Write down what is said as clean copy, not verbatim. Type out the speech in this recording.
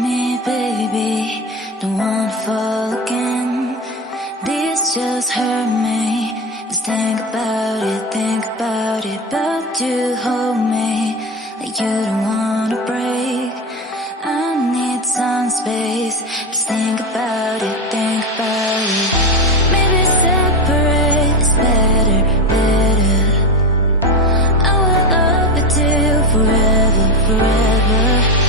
me, baby. Don't wanna fall again. This just hurt me. Just think about it, but you hold me like you don't wanna break. I need some space. Just think about it, Maybe separate is better. I will love you till forever. Forever.